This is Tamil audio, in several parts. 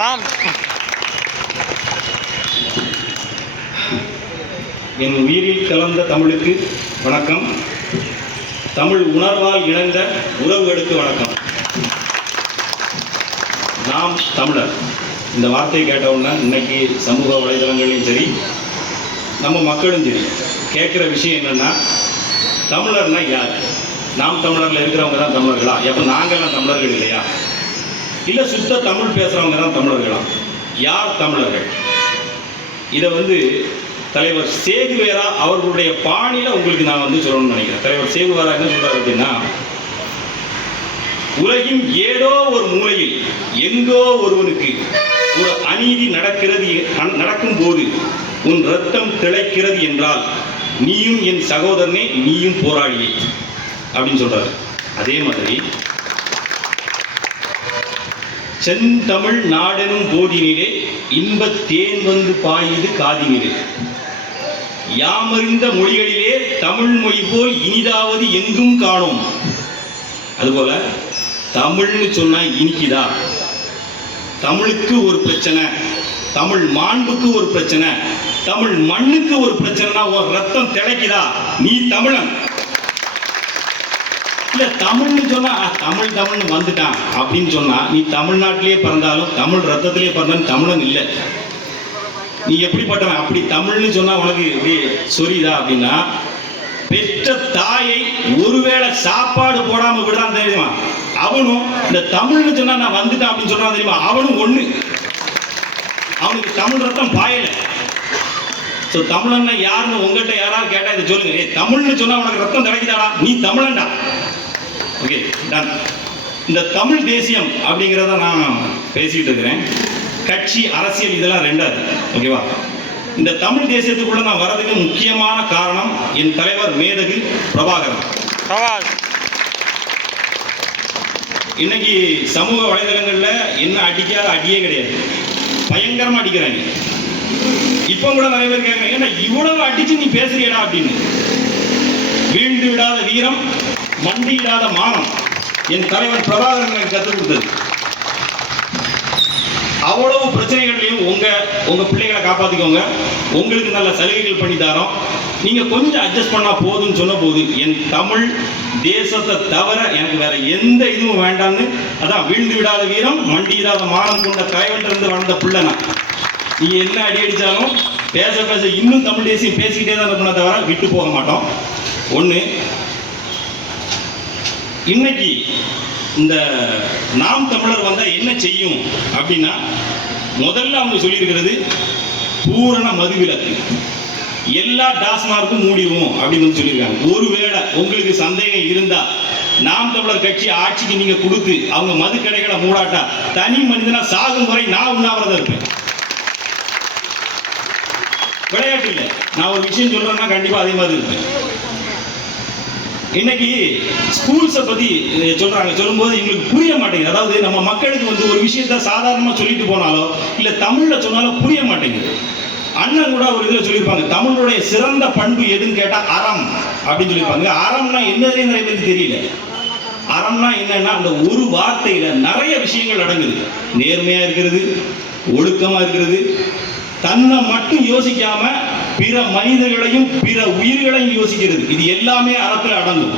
ராம். என் உயிரில் கலந்த தமிழுக்கு வணக்கம். தமிழ் உணர்வால் இணைந்த உறவுகளுக்கு வணக்கம். நாம் தமிழர் இந்த வார்த்தையை கேட்டவுடனே இன்னைக்கு சமூக வலைதளங்களையும் சரி நம்ம மக்களும் சரி கேட்குற விஷயம் என்னென்னா, தமிழர்னா யார்? நாம் தமிழரில் இருக்கிறவங்க தான் தமிழர்களா? எப்போ நாங்கள்லாம் தமிழர்கள் இல்லையா? இல்லை சுத்த தமிழ் பேசுகிறவங்க தான் தமிழர்களா? யார் தமிழர்கள்? இதை தலைவர் சேகுவேரா அவர்களுடைய பாணியில் உங்களுக்கு நான் சொல்லணும்னு நினைக்கிறேன். தலைவர் சேகுவேரா என்ன சொல்றாரு அப்படின்னா, உலகின் ஏதோ ஒரு மூலையில் எங்கோ ஒருவனுக்கு ஒரு அநீதி நடக்கும் போது உன் ரத்தம் திளைக்கிறது என்றால் நீயும் என் சகோதரனே, நீயும் போராளியே அப்படின்னு சொல்றாரு. அதே மாதிரி செந்தமிழ் நாடெனும் போதினிலே இன்பத் தேன் வந்து பாயுது காதினிலே, யாமறிந்த மொழிகளிலே தமிழ் மொழி போல் இனிதாவது எங்கும் காணோம். அதுபோல தமிழ்னு சொன்னா இனிக்குதா? தமிழுக்கு ஒரு பிரச்சனை, தமிழ் மாண்புக்கு ஒரு பிரச்சனை, தமிழ் மண்ணுக்கு ஒரு பிரச்சனைனா உன் ரத்தம் திளைக்குதா? நீ தமிழன். இல்ல தமிழ்னு சொன்னா தமிழ் தமிழ்னு வந்துட்டான் அப்படின்னு சொன்னா நீ தமிழ்நாட்டிலேயே பிறந்தாலும் தமிழ் ரத்தத்திலேயே பிறந்தாலும் தமிழன் இல்லை. நீ எப்படிப்பட்டவன்? அப்படி தமிழ்னு சொன்னா உனக்கு இப்படி சொரியுதா அப்படின்னா, பெற்ற தாயை ஒருவேளை சாப்பாடு போடாம விடுறான் தெரியுமா, அவனும் இந்த தமிழ்னு சொன்னா நான் வந்துட்டேன் அப்படின்னு சொன்னா தெரியுமா, அவனும் ஒண்ணு. அவனுக்கு தமிழ் ரத்தம் பாயல. ஸோ தமிழன்னா யாருன்னு உங்கள்கிட்ட யாராவது கேட்டா இதை சொல்லுங்க. ஏ தமிழ்னு சொன்னா உனக்கு ரத்தம் கிடைக்குதாடா, நீ தமிழன்டா. Okay done. இந்த தமிழ் தேசியம் அப்படிங்கிறத நான் பேசிட்டு இருக்கிறேன். கட்சி அரசியல் இதெல்லாம் ரெண்டாவது. ஓகேவா? இந்த தமிழ் தேசியத்துக்குள்ள நான் வரதுக்கு முக்கியமான காரணம் என் தலைவர் மேதகு பிரபாகரன். இன்னைக்கு சமூக வலைதளங்கள்ல என்ன அடிக்காத அடியே கிடையாது, பயங்கரமா அடிக்கிறாங்க. இப்ப கூட நிறைய பேர் கேட்கறாங்க, ஏன்னா இவ்வளவு அடிச்சு நீ பேசுறியடா அப்படின்னு. வீழ்ந்து விடாத வீரம், மண்டியிடாத மானம் என் தலைவர் பிரபாகரன் எனக்கு கற்றுக் கொடுத்தது. அவ்வளவு பிரச்சனைகளையும் உங்க பிள்ளைகளை காப்பாத்திக்கோங்க, உங்களுக்கு நல்ல சலுகைகள் பண்ணி தரோம், நீங்க கொஞ்சம் அட்ஜஸ்ட் பண்ணா போதுன்னு சொன்ன போது என் தமிழ் தேசத்தை தவிர எனக்கு வேற எந்த இதுவும் வேண்டாம்னு, அதான் வீழ்ந்து விடாத வீரம், மண்டியிடாத மானம் கொண்ட கைவென்றிருந்து வளர்ந்த பிள்ளை நான். நீங்க என்ன அடி அடிச்சாலும் பேச பேச இன்னும் தமிழ் தேசியம் பேசிக்கிட்டே தான் இருக்கணும், தவிர விட்டு போக மாட்டோம். ஒண்ணு, இன்னைக்கு இந்த நாம் தமிழர் வந்தா என்ன செய்யும் அப்படின்னா, முதல்ல அவங்க சொல்லியிருக்கிறது பூரண மதுவிலக்கு, எல்லா டாஸ்மார்க்கும் மூடிடுவோம் அப்படின்னு சொல்லியிருக்காங்க. ஒருவேளை உங்களுக்கு சந்தேகம் இருந்தா, நாம் தமிழர் கட்சி ஆட்சிக்கு நீங்க கொடுத்து அவங்க மது கடைகளை மூடாட்டா தனி மனிதனா சாகும் வரை நான் உண்ணாவிரதம் இருப்பேன். விளையாட்டு இல்லை, நான் ஒரு விஷயம் சொல்றேன்னா கண்டிப்பா அதே மாதிரி இருப்பேன். இன்னைக்கு ஸ்கூல்ஸை பத்தி சொல்றாங்க, சொல்லும்போது எங்களுக்கு புரிய மாட்டேங்குது. அதாவது நம்ம மக்களுக்கு ஒரு விஷயத்த சாதாரணமா சொல்லிட்டு போனாலோ இல்ல தமிழ்ல சொன்னாலும் புரிய மாட்டேங்குது. அண்ணன் கூட ஒரு இதுல சொல்லியிருப்பாங்க, தமிழுடைய சிறந்த பண்பு எதுன்னு கேட்டா அறம் அப்படின்னு சொல்லியிருப்பாங்க. அறம்னா என்னதே நிறைய பேருக்கு தெரியல. அறம்னா என்னன்னா அந்த ஒரு வார்த்தையில நிறைய விஷயங்கள் அடங்குது. நேர்மையா இருக்கிறது, ஒழுக்கமா இருக்கிறது, தன்னை மட்டும் யோசிக்காம பிற மனிதர்களையும் பிற உயிர்களையும் யோசிக்கிறது, இது எல்லாமே அறத்துல அடங்கும்.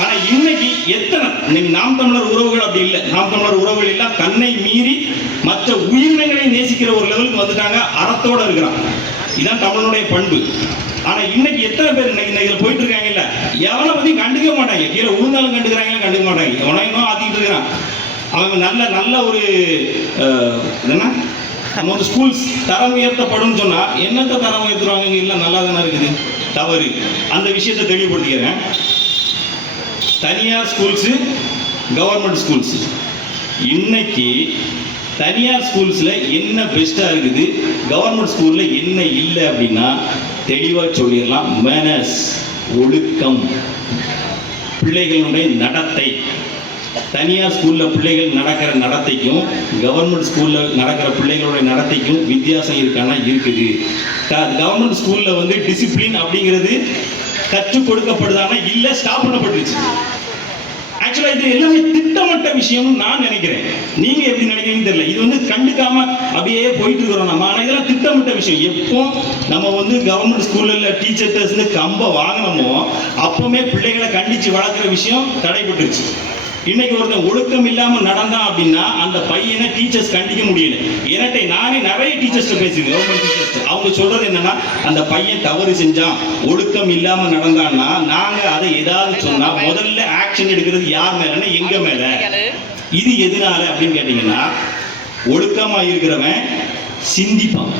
ஆனா இன்னைக்கு நாம் தமிழர் உறவுகள் அப்படி இல்லை. நாம் தமிழர் உறவுகள் எல்லாம் தன்னை மீறி மற்ற உயிரினங்களை நேசிக்கிற ஒரு லெவலுக்கு வந்துட்டாங்க, அறத்தோட இருக்கிறாங்க. இதுதான் தமிழனுடைய பண்பு. ஆனா இன்னைக்கு எத்தனை பேர் இன்னைக்கு போயிட்டு இருக்காங்க, இல்ல எவனை பத்தி கண்டுக்க மாட்டாங்க, கீழே உழுந்தாலும் கண்டுக்கிறாங்க, கண்டுக்க மாட்டாங்க. எவனையும் ஆத்திக்கிட்டு இருக்கிறான். அவன் நல்ல ஒரு என்ன நம்ம ஸ்கூல்ஸ் தரம் உயர்த்தப்படும் சொன்னா என்னத்தை தரம் உயர்த்துவாங்க? இல்லை நல்லா தானே இருக்குது, தவறு. அந்த விஷயத்தை தெளிவுபடுத்திக்கிறேன். தனியார் ஸ்கூல்ஸ், கவர்மெண்ட் ஸ்கூல்ஸ், இன்னைக்கு தனியார் ஸ்கூல்ஸ்ல என்ன பெஸ்டா இருக்குது, கவர்மெண்ட் ஸ்கூல்ல என்ன இல்லை அப்படின்னா தெளிவா சொல்லிடலாம். மேனர்ஸ், ஒழுக்கம், பிள்ளைகளுடைய நடத்தை. தனியார் ஸ்கூல்ல பிள்ளைகள் நடக்கிற நடத்தைக்கும் கவர்மெண்ட் ஸ்கூல்ல நடக்கிற பிள்ளைகளுடைய நடத்தைக்கும் வித்தியாசம் இருக்கானா? இருக்குது. கவர்மெண்ட் ஸ்கூல்ல டிசிப்ளின் அப்படிங்கிறது கற்றுக் கொடுக்கப்படுதானா? இல்ல, ஸ்டாப் பண்ணப்பட்டுருச்சு. ஆக்சுவலா இது எல்லாமே திட்டமிட்ட விஷயம் நான் நினைக்கிறேன். நீங்க எப்படி நினைக்கிறீங்கன்னு தெரியல. இது வந்து கண்டுக்காம அப்படியே போயிட்டு இருக்கிறோம் நம்ம. ஆனா இதெல்லாம் திட்டமிட்ட விஷயம். எப்போ நம்ம வந்து கவர்மெண்ட் ஸ்கூல்ல டீச்சர்ஸ் கம்ப வாங்கினோமோ அப்பவுமே பிள்ளைகளை கண்டிச்சு வளர்க்குற விஷயம் தடைபட்டுருச்சு. இன்னைக்கு ஒருத்தன் ஒழுக்கம் இல்லாம நடந்தான் அப்படின்னா அந்த பையனை டீச்சர்ஸ் கண்டிக்க முடியல. என்கிட்ட நானே நிறைய டீச்சர்ஸ் பேசுறேன், கவர்மெண்ட் டீச்சர்ஸ். அவங்க சொல்றது என்னன்னா, அந்த பையன் தவறு செஞ்சான், ஒழுக்கம் இல்லாம நடந்தான்னா நாங்க அதை ஏதாவது சொன்னா முதல்ல ஆக்ஷன் எடுக்கிறது யார் மேலன்னா எங்க மேல. இது எதனால அப்படின்னு கேட்டீங்கன்னா, ஒழுக்கமா இருக்கிறவன் சிந்திப்பான்,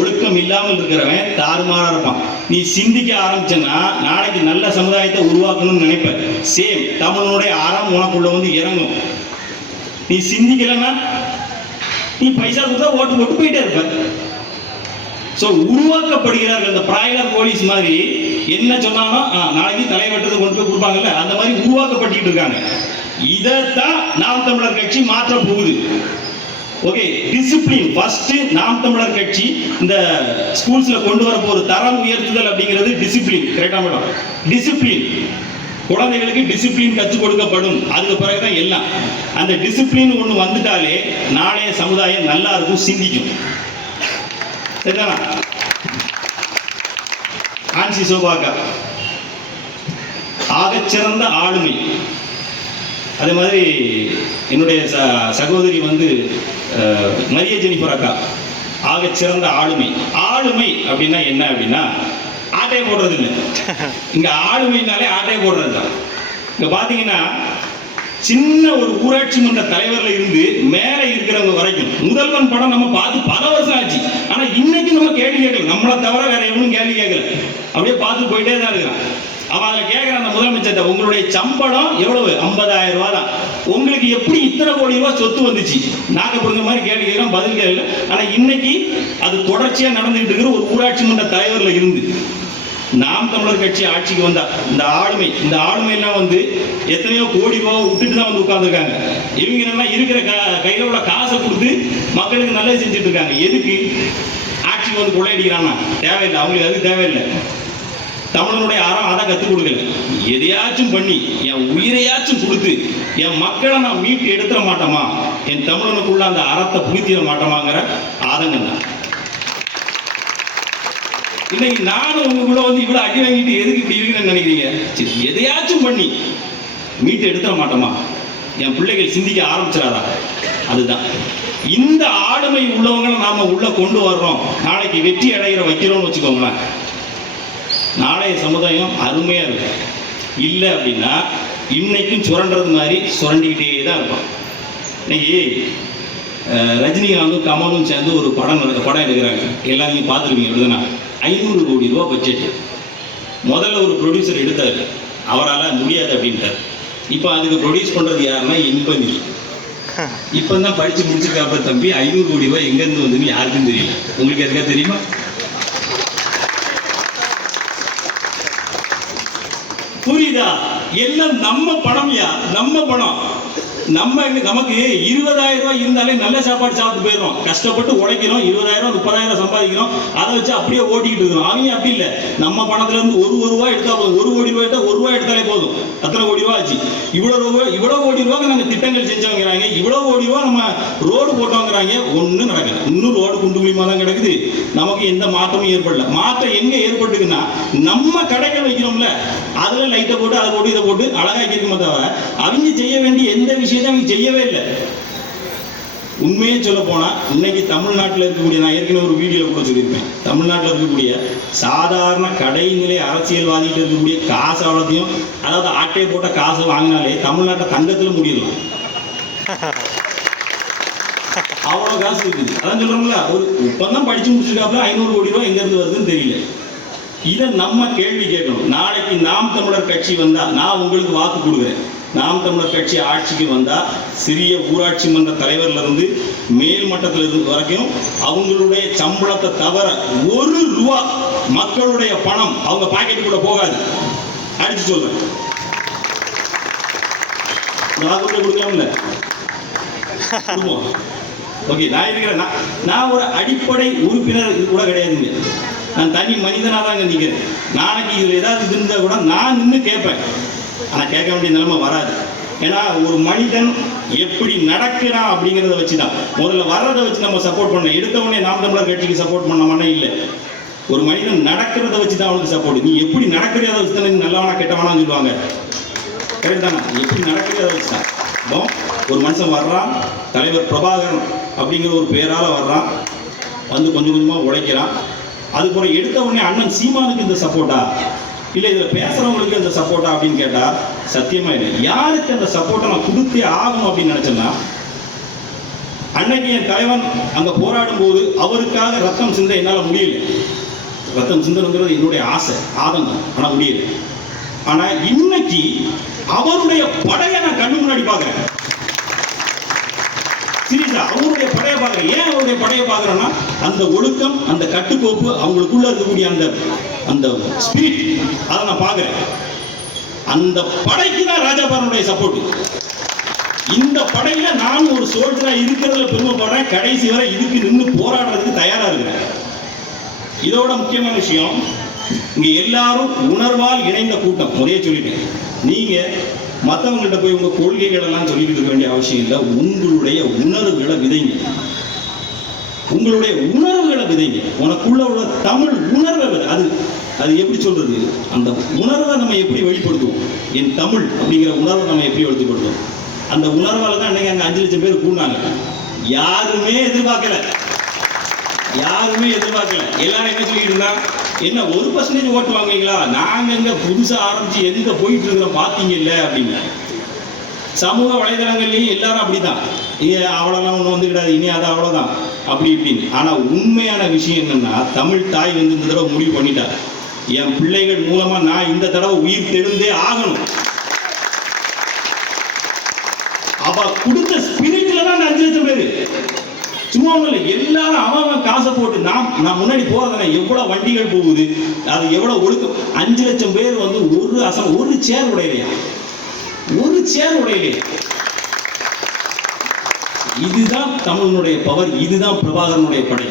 ஒழுக்கம் இல்லாமல் இருக்கிறவன் தாறுமாறா இருப்பான். நீ சிந்திக்க ஆரம்பிச்சனா நாளைக்கு நல்ல சமுதாயத்தை உருவாக்கணும்னு நினைப்ப. சேம் தமிழனுடைய அறம் உனக்குள்ள வந்து இறங்கும். நீ சிந்திக்கலன்னா நீ பைசா கொடுத்தா ஓட்டு போட்டு போயிட்டே இருப்ப. ஸோ உருவாக்கப்படுகிறார்கள். அந்த பிராய்லர் போலீஸ் மாதிரி என்ன சொன்னாலும் நாளைக்கு தலைவட்டத்தை கொண்டு போய் கொடுப்பாங்கல்ல, அந்த மாதிரி உருவாக்கப்பட்டு இருக்காங்க. இதைத்தான் நாம் தமிழர் கட்சி மாற்ற போகுது. Okay, discipline first. நாம் தமிழர் கட்சி இந்த ஸ்கூல்ஸ்ல கொண்டு வர போற தரம் உயர்த்துதல் அப்படிங்கிறது டிசிப்ளின். கரெக்டா மேடம்? டிசிப்ளின், குழந்தைகளுக்கு டிசிப்ளின் கற்றுக் கொடுக்கப்படும். அதுக்கு பிறகுதான் எல்லாம். அந்த டிசிப்ளின் ஒன்று வந்துட்டாலே நாளைய சமுதாயம் நல்லா இருக்கும், சிந்திக்கும். சரிதானா? ஆன்சி சோபாக்கா ஆகச்சிறந்த ஆளுமை. அதே மாதிரி என்னுடைய சகோதரி வந்து மரிய ஜெனிஃபர் அக்கா ஆகச்சிறந்த ஆளுமை. ஆளுமை அப்படின்னா என்ன அப்படின்னா ஆட்டையை போடுறது இல்லை. இங்க ஆளுமைனாலே ஆட்டையை போடுறது தான். இங்க பாத்தீங்கன்னா சின்ன ஒரு ஊராட்சி மன்ற தலைவர்ல இருந்து மேல இருக்கிறவங்க வரைக்கும் முதல்வன் படம் நம்ம பார்த்து பல வருஷம் ஆச்சு. ஆனா இன்னைக்கு நம்ம கேள்வி கேட்கல, நம்மளை தவிர வேற எவனும் கேள்வி கேட்கல. அப்படியே பார்த்து போயிட்டே தான் இருக்கிறான். அவன் அதில் கேட்குறான் அந்த முதலமைச்சர்கிட்ட, உங்களுடைய சம்பளம் எவ்வளவு? 50,000 ரூபா தான். உங்களுக்கு எப்படி இத்தனை கோடி ரூபாய் சொத்து வந்துச்சு? நாக்கப்படுங்க மாதிரி கேள்வி கேட்குறோம், பதில் கேட்கல. ஆனால் இன்னைக்கு அது தொடர்ச்சியாக நடந்துகிட்டு இருக்கிற ஒரு ஊராட்சி மன்ற தலைவர்ல இருந்து நாம் தமிழர் கட்சி ஆட்சிக்கு வந்தா இந்த ஆளுமையெல்லாம் வந்து எத்தனையோ கோடி ரூபாய் விட்டுட்டு தான் வந்து உட்கார்ந்துருக்காங்க. இவங்க என்னன்னா இருக்கிற கையில் உள்ள காசை கொடுத்து மக்களுக்கு நல்லது செஞ்சுட்டு இருக்காங்க. எதுக்கு? ஆட்சிக்கு வந்து கொள்ளையடிக்கிறான்னா தேவையில்லை, அவங்களுக்கு அது தேவையில்லை. தமிழனுடைய அறம் அதை கற்றுக் கொடுக்கல. எதையாச்சும் பண்ணி என் உயிரையாச்சும் கொடுத்து என் மக்களை நான் மீட்டு எடுத்துட மாட்டோமா, என் தமிழனுக்குள்ள அந்த அறத்தை புகுத்திட மாட்டோமாங்கிற ஆதங்கம் தான். இன்னைக்கு நானும் உங்களுக்குள்ள வந்து இவ்வளவு அடி வாங்கிட்டு எதுக்கு இப்படி இருக்குன்னு நினைக்கிறீங்க? சரி, எதையாச்சும் பண்ணி மீட்டு எடுத்துட மாட்டோமா, என் பிள்ளைகள் சிந்திக்க ஆரம்பிச்சிடாதா? அதுதான் இந்த ஆளுமை உள்ளவங்களை நாம உள்ள கொண்டு வர்றோம். நாளைக்கு வெற்றி அடைகிற வைக்கிறோம்னு வச்சுக்கோங்களேன், நாளைய சமுதாயம் அருமையா இருக்கும். இல்லை அப்படின்னா இன்னைக்கும் சுரண்டது மாதிரி சுரண்டிக்கிட்டே தான் இருக்கும். இன்னைக்கு ரஜினிகாந்தும் கமலும் சேர்ந்து ஒரு படம் எடுக்கிறாங்க. எல்லாம் நீங்க பார்த்துருவீங்க. எழுதுனா 500 கோடி ரூபா பட்ஜெட். முதல்ல ஒரு ப்ரொடியூசர் எடுத்தார், அவரால் முடியாது அப்படின்ட்டார். இப்போ அதுக்கு ப்ரொடியூஸ் பண்றது யாருன்னா இன்பனி. இப்போ தான் படிச்சு முடிச்சிருக்காப்ப தம்பி, 500 கோடி ரூபாய் எங்கேருந்து வந்துன்னு யாருக்கும் தெரியல. உங்களுக்கு எதுக்கா தெரியுமா? புரியுதா? எல்லாம் நம்ம பணம்யா, நம்ம பணம். நமக்கு 20,000 ரூபாய் இருந்தாலே நல்ல சாப்பாடு சாப்பிட்டு போயிடும். கஷ்டப்பட்டு உழைக்கிறோம், 20,000 30,000 சம்பாதிக்கிறோம், அதை வச்சு அப்படியே ஓட்டிக்கிட்டு இருக்கிறோம். அவங்க அப்படி இல்லை. நம்ம பணத்துல இருந்து ஒரு ரூபாய் எடுத்தா போதும். 1 கோடி ரூபாய் எடுத்தா 1 ரூபாய் எடுத்தாலே போதும். அத்தனை கோடி ரூபாய் ஆச்சு. இவ்வளவு கோடி ரூபாய்க்கு நாங்கள் திட்டங்கள் செஞ்சவங்கிறாங்க, இவ்வளவு கோடி ரூபாய் நம்ம ரோடு போட்டோங்கிறாங்க. ஒன்றும் நடக்கல. இன்னும் ரோடு குண்டு குழிமா தான் கிடக்குது. நமக்கு எந்த மாற்றமும் ஏற்படல. மாற்றம் எங்க ஏற்பட்டுக்குன்னா, நம்ம கடைகள் வைக்கிறோம்ல, அதுல லைட்டை போட்டு அதை போட்டு இதை போட்டு அழகாக்கி இருக்குமே தவிர அவங்க செய்ய வேண்டிய எந்த விஷயத்தையும் அவங்க செய்யவே இல்லை. உண்மையே சொல்ல போனா இன்னைக்கு தமிழ்நாட்டில் இருக்கக்கூடிய, நான் ஏற்கனவே ஒரு வீடியோல கூட சொல்லியிருப்பேன், தமிழ்நாட்டில் இருக்கக்கூடிய சாதாரண கடைநிலை அரசியல்வாதிகள் இருக்கக்கூடிய காசு அவ்வளோத்தையும், அதாவது ஆட்டையை போட்ட காசை வாங்கினாலே தமிழ்நாட்டை தங்கத்தில் முடியலாம். அவ்வளோ காசு இருக்குது. அதான் சொல்றோம்ல, ஒரு இப்பதான் படிச்சு முடிச்சிருக்காப்புல 500 கோடி ரூபாய் எங்க இருந்து வருதுன்னு தெரியல. இதை நம்ம கேள்வி கேட்கணும். நாளைக்கு நாம் தமிழர் கட்சி வந்தா, நான் உங்களுக்கு வாக்கு கொடுக்குறேன், நாம் தமிழர் கட்சி ஆட்சிக்கு வந்தா சிறிய ஊராட்சி மன்ற தலைவர்ல இருந்து மேல் மட்டத்தில் இருந்து வரைக்கும் அவங்களுடைய சம்பளத்தை தவிர 1 ரூபா மக்களுடைய பணம் அவங்க பாக்கெட்டுக்குள்ள போகாது. அடிச்சு சொல்றேன். வாக்கு கொடுக்கலாம்ல? ஓகே, நான் இருக்கிறேன். நான் ஒரு அடிப்படை உறுப்பினர் இது கூட கிடையாதுங்க. நான் தனி மனிதனாக தாங்க நிற்கிறேன். நாளைக்கு இதில் ஏதாவது இருந்தால் கூட நான் நின்று கேட்பேன். ஆனால் கேட்க வேண்டிய நிலைமை வராது. ஏன்னா ஒரு மனிதன் எப்படி நடக்கிறான் அப்படிங்கிறத வச்சு தான், முதல்ல வர்றதை வச்சு நம்ம சப்போர்ட் பண்ண, எடுத்த உடனே நாம் தமிழர் கட்சிக்கு சப்போர்ட் பண்ணமானே இல்லை. ஒரு மனிதன் நடக்கிறத வச்சு தான் அவனுக்கு சப்போர்ட். நீ எப்படி நடக்கிறத வச்சு தானே நல்லவனா கெட்டவனான்னு சொல்லுவாங்க. கரெக்ட் தானே? எப்படி நடக்கிறத வச்சு தான். இப்போ ஒரு மனுஷன் வர்றான், தலைவர் பிரபாகரன் அப்படிங்கிற ஒரு பெயரால் வர்றான், வந்து கொஞ்சம் கொஞ்சமாக உழைக்கிறான். அதுக்கப்புறம் எடுத்த உடனே அண்ணன் சீமானுக்கு இந்த சப்போர்ட்டா இல்லை இதில் பேசுகிறவங்களுக்கு இந்த சப்போர்ட்டா அப்படின்னு கேட்டால் சத்தியமா இல்லை. யாருக்கு அந்த சப்போர்ட்டை நான் கொடுத்தே ஆகணும் அப்படின்னு நினச்சேன்னா, அன்னைக்கு என் தலைவன் அங்கே போராடும் போது அவருக்காக ரத்தம் சிந்த என்னால் முடியல. ரத்தம் சிந்தனுங்கிறது என்னுடைய ஆசை, ஆதங்கம், ஆனால் முடியல. ஆனால் இன்னைக்கு அவருடைய படையை நான் கண்ணு முன்னாடி பார்க்குறேன். சீரியஸா அவருடைய படையை பார்க்குறேன். ஏன் அவருடைய படையை பார்க்குறேன்னா, அந்த ஒழுக்கம், அந்த கட்டுக்கோப்பு, அவங்களுக்குள்ள இருக்கக்கூடிய அந்த அந்த ஸ்பிரிட், அதை நான் பார்க்குறேன். அந்த படைக்கு தான் ராஜாபாரனுடைய சப்போர்ட். இந்த படையில நான் ஒரு சோல்ஜரா இருக்கிறதுல பெருமைப்படுறேன். கடைசி வரை இதுக்கு நின்று போராடுறதுக்கு தயாரா இருக்கிறேன். இதோட முக்கியமான விஷயம், இங்க எல்லாரும் உணர்வால் இணைந்த கூட்டம். முறையே சொல்லிட்டேன். நீங்க மற்றவங்கள்ட்ட போய் உங்க கொள்கைகள் எல்லாம் சொல்லிக்கிட்டு இருக்க வேண்டிய அவசியம் இல்லை. உங்களுடைய உணர்வுகளை விதைங்க. உங்களுடைய உணர்வுகளை விதைங்க. உனக்குள்ள உள்ள தமிழ் உணர்வை அது அது எப்படி சொல்றது, அந்த உணர்வை நம்ம எப்படி வெளிப்படுத்துவோம்? என் தமிழ் அப்படிங்கிற உணர்வை நம்ம எப்படி வெளிப்படுத்துவோம்? அந்த உணர்வால தான் அன்னைக்கு அங்கே 5 லட்சம் பேர் கூடினாங்க. யாருமே எதிர்பார்க்கல. எல்லாரும் என்ன சொல்லிட்டு இருந்தாங்க, என்ன 1% ஓட்டு வாங்குவீங்களா, நாங்க எங்க புதுசா ஆரம்பிச்சு எங்க போயிட்டு இருக்கிறோம் பாத்தீங்க இல்ல அப்படின்னு. சமூக வலைதளங்கள்லயும் எல்லாரும் அப்படிதான், அவ்வளோலாம் ஒன்று வந்துக்கிடாது, இனி அது அவ்வளோதான் அப்படி இப்படின்னு. ஆனால் உண்மையான விஷயம் என்னன்னா, தமிழ் தாய் வந்து இந்த தடவை முடிவு பண்ணிட்டார், என் பிள்ளைகள் மூலமா நான் இந்த தடவை உயிர் தெழுந்தே ஆகணும். அவ கொடுத்த ஸ்பிரிட்ல தான் 5 லட்சம் பேரு. சும்மா ஒன்றும் இல்லை, எல்லாரும் அவன் காசை போட்டு நான் முன்னாடி போறதானே, எவ்வளவு வண்டிகள் போகுது, அது எவ்வளவு ஒழுக்கம். 5 லட்சம் பேர் வந்து ஒரு சேர் உடையலையா, ஒரு சேர் உடையலையா. இதுதான் தமிழனுடைய பவர், இதுதான் பிரபாகரனுடைய படை.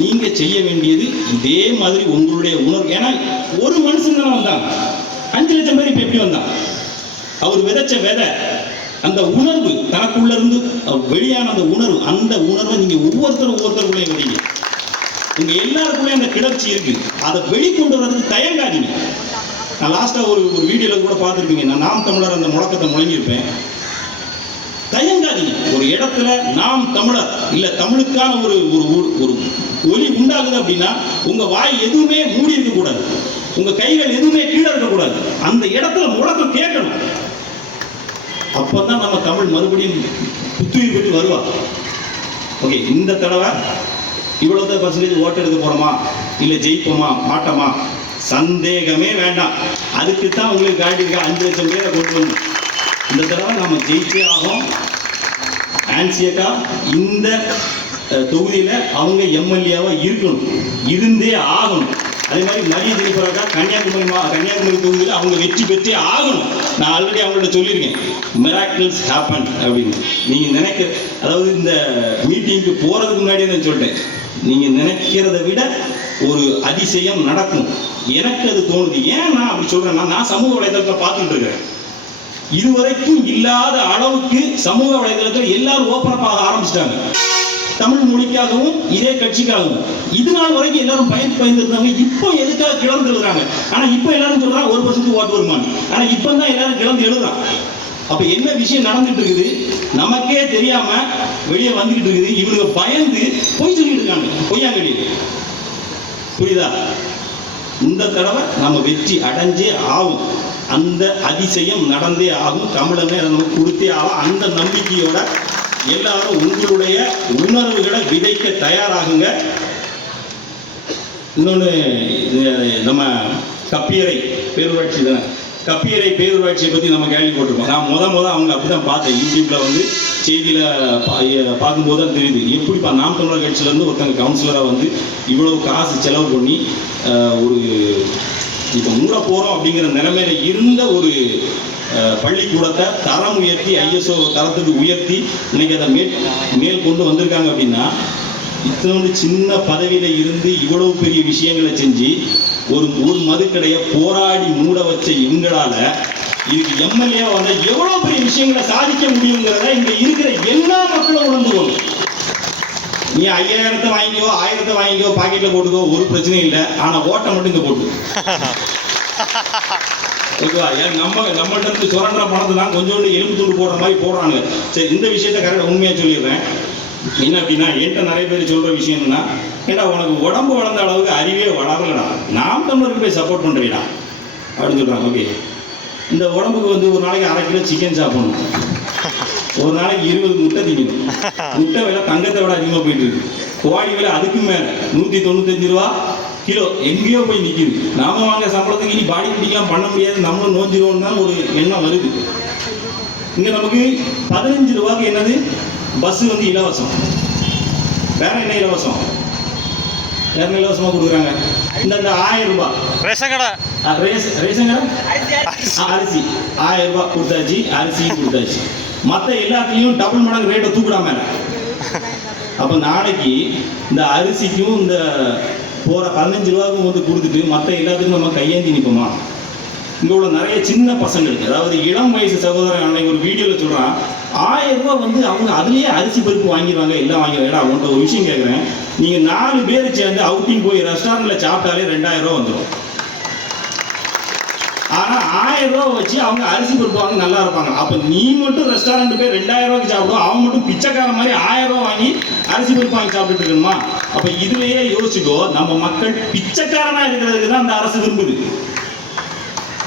நீங்க செய்ய வேண்டியது இதே மாதிரி உங்களுடைய உணர்வு. ஏன்னா ஒரு மனுஷன் தானே வந்தாங்க, 5 லட்சம் பேர் இப்ப எப்படி வந்தாங்க? அவர் விதைச்ச விதை, அந்த உணர்வு தனக்குள்ள இருந்து வெளியான அந்த உணர்வை நீங்க ஒவ்வொருத்தருக்குள்ளே வரீங்க. உங்க எல்லாருக்குள்ளே அந்த கிளர்ச்சி இருக்கு, அதை வெளிக்கொண்டு வர்றதுக்கு தயங்காதீங்க. நான் லாஸ்டா ஒரு வீடியோல கூட பார்த்துருப்பீங்க, நான் நாம் தமிழர் அந்த முழக்கத்தை முழங்கியிருப்பேன். தயங்காதீங்க. ஒரு இடத்துல நாம் தமிழர் இல்ல தமிழுக்கான ஒரு ஒலி உண்டாகுது அப்படின்னா, உங்க வாய் எதுவுமே மூடி இருக்க கூடாது, உங்க கைகள் எதுவுமே கீழே இருக்கக்கூடாது. அந்த இடத்துல முழக்கம் கேட்கணும். அப்பதான் நம்ம தமிழ் மறுபடியும் புத்துயிர் பெற்று வருவா. ஓகே, இந்த தடவை இவ்வளவு பர்சன்டேஜ் ஓட்டு எடுக்க போறோமா, இல்ல ஜெயிப்போமா மாட்டோமா, சந்தேகமே வேண்டாம். அதுக்கு தான் உங்களுக்கு காட்டியிருக்க 5 லட்சம் பேரை கொண்டு வரணும். இந்த தடவை நம்ம ஜெயிச்சே ஆகும். ஆன்சியக்கா இந்த தொகுதியில அவங்க எம்எல்ஏவா இருக்கணும், இருந்தே ஆகணும். அதே மாதிரி மரிய திரிபுரக்கா கன்னியாகுமரி தொகுதியில் அவங்க வெற்றி பெற்றே ஆகணும். நான் ஆல்ரெடி அவங்கள்ட்ட சொல்லியிருக்கேன், மிராக்கிள்ஸ் ஹேப்பன் அப்படின்னு. நீங்க அதாவது இந்த மீட்டிங்க்கு போறதுக்கு முன்னாடியே நான் சொல்லிட்டேன், நீங்க நினைக்கிறத விட ஒரு அதிசயம் நடக்கும். எனக்கு அது தோணுது. ஏன் நான் அப்படி சொல்றேன்னா, நான் சமூக வலைதளத்தை பார்த்துட்டு இருக்கிறேன். இதுவரைக்கும் இல்லாத அளவுக்கு சமூக வலைதளத்தில் எல்லாரும் ஓப்பன் அப் ஆக ஆரம்பிச்சிட்டாங்க, தமிழ் மொழிக்காகவும் இதே கட்சிக்காகவும். இது நாள் வரைக்கும் எல்லாரும் பயந்து இருந்தாங்க. இப்போ எதுக்காக கிளர்ந்து எழுதுறாங்க? ஆனா இப்போ எல்லாரும் சொல்றாங்க 1% ஓட்டு வருமானு. ஆனா இப்போ தான் எல்லாரும் கிளர்ந்து எழுதுறாங்க. அப்ப என்ன விஷயம் நடந்துட்டு இருக்குது நமக்கே தெரியாம வெளியே வந்துகிட்டு இருக்குது. இவங்க பயந்து பொய் சொல்லிட்டு இருக்காங்க, பொய்யாங்கடி. புரியுதா? இந்த தடவை நம்ம வெற்றி அடைஞ்சே ஆகும். அந்த அதிசயம் நடந்தே ஆகும். தமிழனே நமக்கு கொடுத்தே ஆகும். அந்த நம்பிக்கையோட எல்லாரும் உங்களுடைய உணர்வுகளை விதைக்க தயாராகுங்க. இன்னொன்று, நம்ம கப்பியறை பேரூராட்சி தானே, கப்பியறை பேரூராட்சியை பற்றி நம்ம கேள்விப்பட்டிருக்கோம். நான் முத அவங்க அப்படி தான் பார்த்தேன். யூடியூப்ல வந்து செய்தியில் பார்க்கும்போது தான் தெரியுது, எப்படி நாம் தமிழர் கட்சியிலேருந்து ஒருத்தங்க கவுன்சிலராக வந்து இவ்வளவு காசு செலவு பண்ணி ஒரு இப்போ மூட போகிறோம் அப்படிங்கிற நிலைமையில இருந்த ஒரு பள்ளிக்கூடத்தை தரம் உயர்த்தி ISO தரத்துக்கு உயர்த்தி இன்னைக்கு அதை மேல் கொண்டு வந்திருக்காங்க. அப்படின்னா இத்தனோடு சின்ன பதவியில இருந்து இவ்வளவு பெரிய விஷயங்களை செஞ்சு ஒரு மதுக்கடையை போராடி மூட வச்ச இவங்களால இதுக்கு எம்எல்ஏ வந்த எவ்வளவு பெரிய விஷயங்களை சாதிக்க முடியுங்கிறத இங்க இருக்கிற எல்லா மக்களும் உணர்ந்துக்கோங்க. நீ 5000 வாங்கிக்கோ 1000 வாங்கிக்கோ பாக்கெட்ல போட்டுக்கோ, ஒரு பிரச்சனையும் இல்லை. ஆனா ஓட்டை மட்டும் இங்க போட்டு ஓகேவா? நம்மள்ட்ட இருந்து சுரண்ட பணத்தை தான் கொஞ்சோண்டு எலும்பு துண்டு போடுற மாதிரி போடுறாங்க. சரி, இந்த விஷயத்த கரெக்டாக உண்மையாக சொல்லிடுறேன். என்ன அப்படின்னா, என்கிட்ட நிறைய பேர் சொல்ற விஷயம் என்னன்னா, ஏன்னா உனக்கு உடம்பு வளர்ந்த அளவுக்கு அறிவே வளரலடா, நாம் தமிழருக்கு போய் சப்போர்ட் பண்றீடா அப்படின்னு சொல்றாங்க. ஓகே, இந்த உடம்புக்கு வந்து ஒரு நாளைக்கு 1/2 கிலோ சிக்கன் சாப்பிடணும், ஒரு நாளைக்கு 20 முட்டை திங்கணும். முட்டை விலை தங்கத்தை விட அதிகமாக போயிட்டு இருக்கு. கோழி விலை அதுக்கு மேலே 195 ரூபா கிலோ எங்கேயோ போய் நிற்கிது. நாம வாங்க சம்பளத்துக்கு இனி பாடி பிடிக்கலாம் பண்ண முடியாது, நம்மளும் நோஞ்சிருவோம் தான் ஒரு எண்ணம் வருது. இங்கே நமக்கு 15 ரூபாய்க்கு என்னது பஸ் வந்து இலவசம். வேற என்ன இலவசம்? வேற என்ன இலவசமாக கொடுக்குறாங்க? இந்த 1000 ரூபாய் ரேஷன் கடை அரிசி 1000 ரூபாய் கொடுத்தாச்சு, அரிசி கொடுத்தாச்சு. மற்ற எல்லாத்துலேயும் டபுள் மடங்கு ரேட்டை தூக்கிடாம. அப்போ நாளைக்கு இந்த அரிசிக்கும் இந்த போகிற 15 ரூபாய்க்கும் வந்து கொடுத்துட்டு மற்ற எல்லாத்துக்கும் நம்ம கையேந்தி நிற்போமா? இங்கே உள்ள நிறைய சின்ன பசங்களுக்கு, அதாவது இளம் வயசு சகோதரன் அன்னைக்கு ஒரு வீடியோவில் சொல்கிறான், 1000 ரூபா வந்து அவங்க அதுலேயே அரிசி பருப்பு வாங்கிடுவாங்க, எல்லாம் வாங்கிடுவாங்க. அவங்கள்ட்ட ஒரு விஷயம் கேட்குறேன், நீங்கள் 4 பேர் சேர்ந்து அவுட்டிங் போய் ரெஸ்டாரண்ட்டில் சாப்பிட்டாலே 2000 ரூபா வந்துடும். ஆனால் 1000 ரூபா வச்சு அவங்க அரிசி பருப்பு வாங்க நல்லா இருப்பாங்க. அப்போ நீ மட்டும் ரெஸ்டாரண்ட் போய் 2000 ரூபாய்க்கு சாப்பிடுவோம், அவன் மட்டும் பிச்சைக்கார மாதிரி 1000 ரூபா வாங்கி அரிசி பருப்பு வாங்கி சாப்பிட்டு இருக்கணுமா? அப்போ இதுலேயே யோசிச்சுக்கோ, நம்ம மக்கள் பிச்சைக்காரனாக இருக்கிறதுக்கு தான் அந்த அரசு விரும்புது.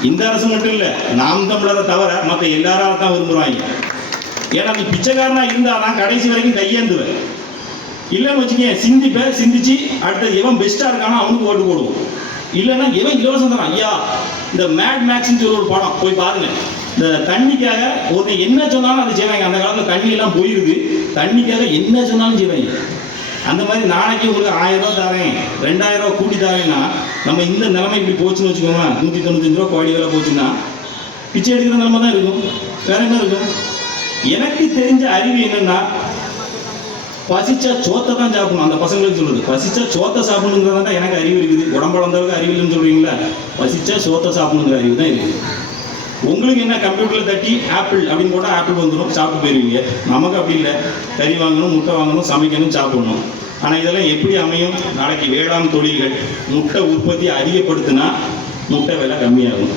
இந்த அரசு மட்டும் இல்லை, நாம் தமிழரை தவிர மற்ற எல்லாரால தான் விரும்புகிறாங்க. ஏன்னா நீ பிச்சைக்காரனா இருந்தாதான் கடைசி வரைக்கும் கையேந்துவேன். இல்லைன்னு வச்சுக்க, சிந்திச்சு அடுத்தது எவன் பெஸ்ட்டாக இருக்கானோ அவனுக்கு ஓட்டு போடுவோம். இல்லைன்னா எவன் இலவசம் தரான். ஐயா, இந்த மேட் மேக்ஸ்ன்னு சொல்லி ஒரு படம் போய் பாருங்க. இந்த தண்ணிக்காக ஒருத்தன் என்ன சொன்னாலும் அதை செய்வாங்க. அந்த காலத்தில் தண்ணி எல்லாம் போயிருது, தண்ணிக்காக என்ன சொன்னாலும் செய்வாங்க. அந்த மாதிரி நாளைக்கு உங்களுக்கு 1000 ரூபா தரேன், 2000 ரூபா கூட்டி தரேன்னா, நம்ம இந்த நிலைமை இப்படி போச்சுன்னு வச்சுக்கோங்க, 195 ரூபா கோடி வேலை போச்சுன்னா பிச்சை எடுக்கிற நிலைமை தான் இருக்கும். வேற என்ன இருக்கும்? எனக்கு தெரிஞ்ச அறிவு என்னன்னா, பசிச்சா சோத்தை தான் சாப்பிடணும். அந்த பசங்களுக்கு சொல்லுது, பசிச்சா சோத்தை சாப்பிடணுங்கிறதா தான் எனக்கு அறிவு இருக்குது. உடம்பு வளர்ந்தவருக்கு அறிவு இல்லைன்னு சொல்றீங்களா? பசிச்சா சோத்தை சாப்பிடணுங்கிற அறிவு தான் இருக்குது. உங்களுக்கு என்ன, கம்ப்யூட்டரில் தட்டி ஆப்பிள் அப்படின்னு போட்டால் ஆப்பிள் வந்துடும், சாப்பிட்டு போயிருவீங்க. நமக்கு அப்படி இல்லை, கறி வாங்கணும், முட்டை வாங்கணும், சமைக்கணும், சாப்பிடணும். ஆனால் இதெல்லாம் எப்படி அமையும்? நாளைக்கு வேளாண் தொழில்கள் முட்டை உற்பத்தி அதிகப்படுத்தினா முட்டை விலை கம்மியாகும்,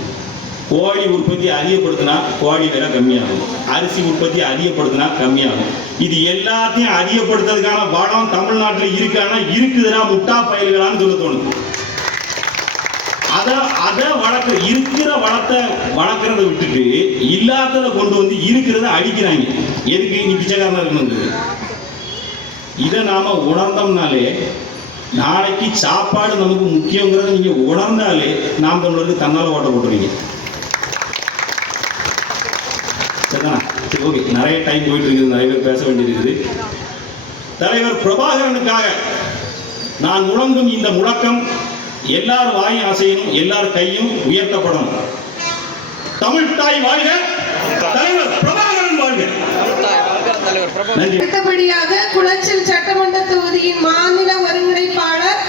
கோழி உற்பத்தி அதிகப்படுத்தினா கோழி விலை கம்மியாகும், அரிசி உற்பத்தி அதிகப்படுத்தினா கம்மியாகும். இது எல்லாத்தையும் அதிகப்படுத்துறதுக்கான வளம் தமிழ்நாட்டில் இருக்கானா? இருக்குதுன்னா முட்டா பயிர்களான்னு சொல்ல தோணுது. அதை வளர்க்குற, இருக்கிற வளத்தை வளர்க்குறத விட்டுட்டு இல்லாததை கொண்டு வந்து இருக்கிறத அடிக்கிறாங்க. எதுக்கு? நீ பிச்சைக்காரனா இருக்கணுங்கிறது. இதை நாம உணர்ந்தோம்னாலே, நாளைக்கு சாப்பாடு நமக்கு முக்கியங்கிறத நீங்க உணர்ந்தாலே நாம் தமிழருக்கு தன்னால ஓட்ட போட்டுருவீங்க. சரிதானா? சரி, ஓகே, நிறைய டைம் போயிட்டு இருக்குது, நிறைய பேர் பேச வேண்டியிருக்குது. தலைவர் பிரபாகரனுக்காக நான் முழங்கும் இந்த முழக்கம் எல்லார் வாயும் அசையணும், எல்லார் கையும் உயர்த்தப்படணும். தமிழ் தாய் வாழ்க, தலைவர் பிரபாகரன் வாழ்க. அடுத்தபடியாக குளச்சல் சட்டமன்ற தொகுதியின் மாநில ஒருங்கிணைப்பாளர்